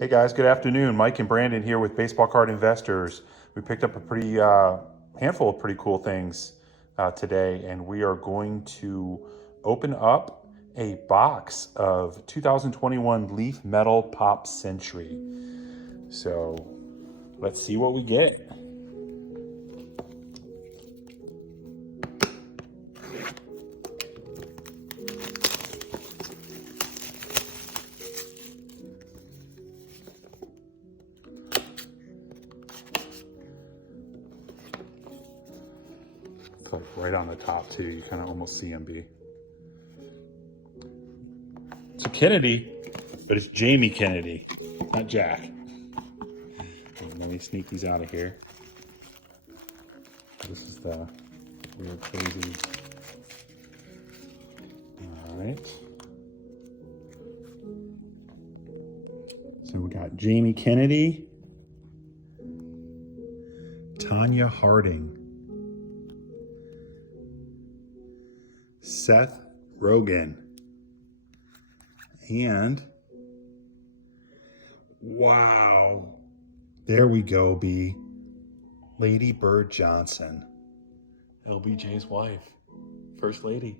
Hey guys, good afternoon. Mike and Brandon here with Baseball Card Investors. We picked up a pretty handful of pretty cool things today, and we are going to open up a box of 2021 Leaf Metal Pop Century. So let's see what we get. It's like right on the top too. You kind of almost see MB. It's a Kennedy, but it's Jamie Kennedy, not Jack. Let me sneak these out of here. This is the weird crazy. All right. So we got Jamie Kennedy, Tanya Harding, Seth Rogen, and wow, there we go, B. Lady Bird Johnson, LBJ's wife, First Lady.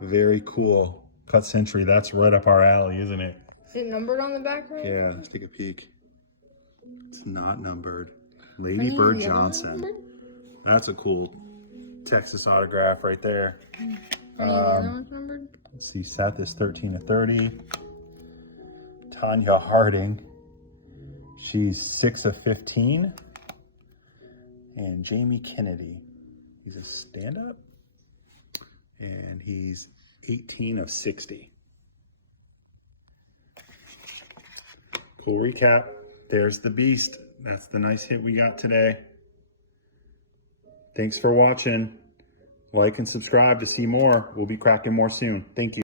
Very cool. Cut Century, that's right up our alley, isn't it? Is it numbered on the back right? Yeah, let's take a peek. It's not numbered. Lady Bird Johnson. That's a cool Texas autograph right there. Numbered? Let's see, Seth is 13/30. Tanya Harding, she's 6/15. And Jamie Kennedy, he's a stand-up, and he's 18/60. Cool recap. There's the beast. That's the nice hit we got today. Thanks for watching. Like and subscribe to see more. We'll be cracking more soon. Thank you.